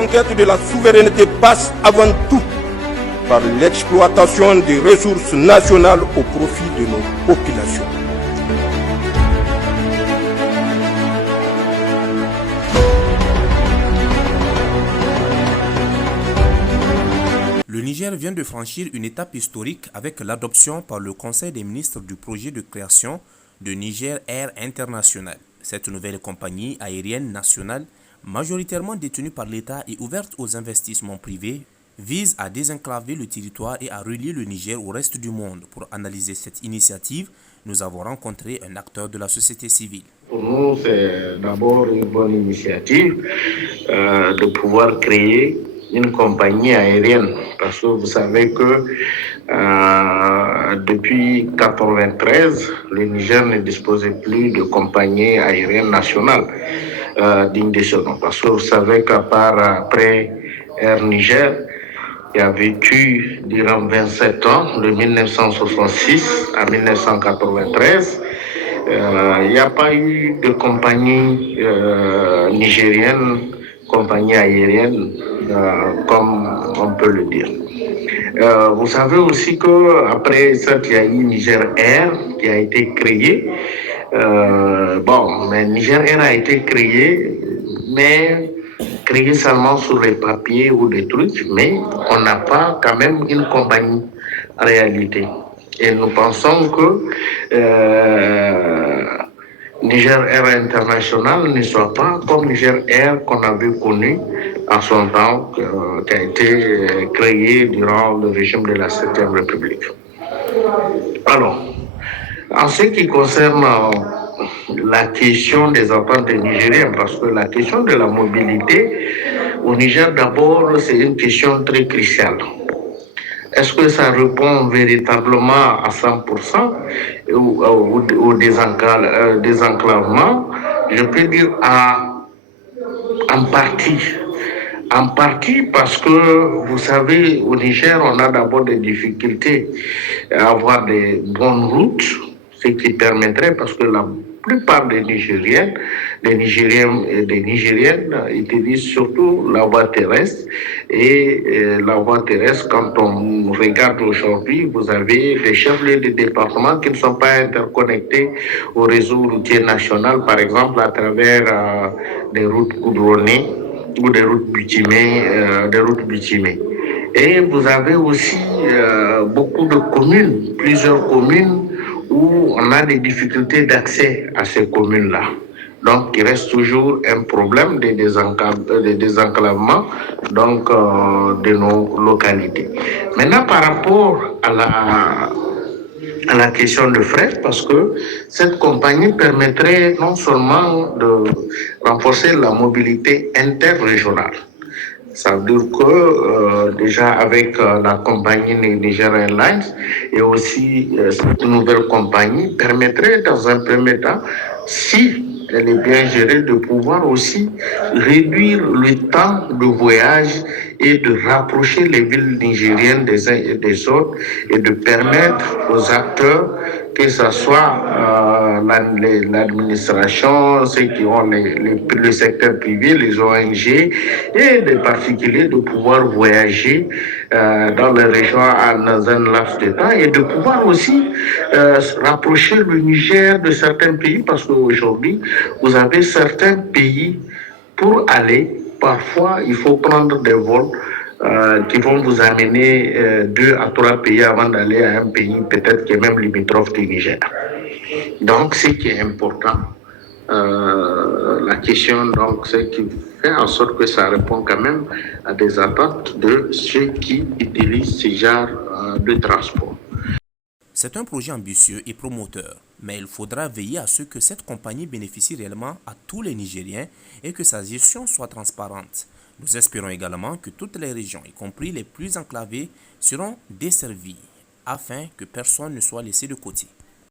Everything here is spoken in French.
conquête de la souveraineté passe avant tout par l'exploitation des ressources nationales au profit de nos populations. Le Niger vient de franchir une étape historique avec l'adoption par le Conseil des ministres du projet de création de Niger Air International. Cette nouvelle compagnie aérienne nationale, majoritairement détenue par l'État et ouverte aux investissements privés, vise à désenclaver le territoire et à relier le Niger au reste du monde. Pour analyser cette initiative, nous avons rencontré un acteur de la société civile. Pour nous, c'est d'abord une bonne initiative de pouvoir créer une compagnie aérienne. Parce que vous savez que depuis 1993, le Niger ne disposait plus de compagnie aérienne nationale digne de ce nom. Parce que vous savez qu'à part après Air Niger, qui a vécu durant 27 ans, de 1966 à 1993, il n'y a pas eu de compagnie nigérienne, compagnie aérienne, comme on peut le dire. Vous savez aussi qu'après ça, il y a eu Niger Air qui a été créé. Mais Niger Air a été créé, mais créé seulement sur les papiers ou des trucs, mais on n'a pas quand même une compagnie en réalité. Et nous pensons que Niger Air International ne soit pas comme Niger Air qu'on avait connu en son temps, qui a été créé durant le régime de la 7e République. Alors, en ce qui concerne la question des attentes des Nigériens, parce que la question de la mobilité au Niger, d'abord, c'est une question très cruciale. Est-ce que ça répond véritablement à 100% au désenclavement? Je peux dire en partie. En partie parce que, vous savez, au Niger, on a d'abord des difficultés à avoir des bonnes routes, ce qui permettrait, parce que la plupart des Nigériens et des Nigériennes utilisent surtout la voie terrestre. Et la voie terrestre, quand on regarde aujourd'hui, vous avez des chefs-lieux de département qui ne sont pas interconnectés au réseau routier national, par exemple à travers des routes goudronnées ou des routes bitumées. Et vous avez aussi beaucoup de communes, plusieurs communes, où on a des difficultés d'accès à ces communes-là. Donc, il reste toujours un problème de désenclavement de nos localités. Maintenant, par rapport à la question de fret, parce que cette compagnie permettrait non seulement de renforcer la mobilité interrégionale. Ça veut dire que déjà avec la compagnie Niger Airlines et aussi cette nouvelle compagnie permettrait dans un premier temps, si elle est bien gérée, de pouvoir aussi réduire le temps de voyage et de rapprocher les villes nigériennes des uns et des autres et de permettre aux acteurs, que ce soit l'administration, ceux qui ont le secteur privé, les ONG et les particuliers, de pouvoir voyager dans les régions dans un laps de temps et de pouvoir aussi rapprocher le Niger de certains pays, parce qu'aujourd'hui, vous avez certains pays pour aller, parfois il faut prendre des vols qui vont vous amener 2 à 3 pays avant d'aller à un pays peut-être qui est même limitrophe du Niger. Donc, ce qui est important, la question, donc, c'est qui fait en sorte que ça répond quand même à des attentes de ceux qui utilisent ce genre de transport. C'est un projet ambitieux et promoteur, mais il faudra veiller à ce que cette compagnie bénéficie réellement à tous les Nigériens et que sa gestion soit transparente. Nous espérons également que toutes les régions, y compris les plus enclavées, seront desservies afin que personne ne soit laissé de côté.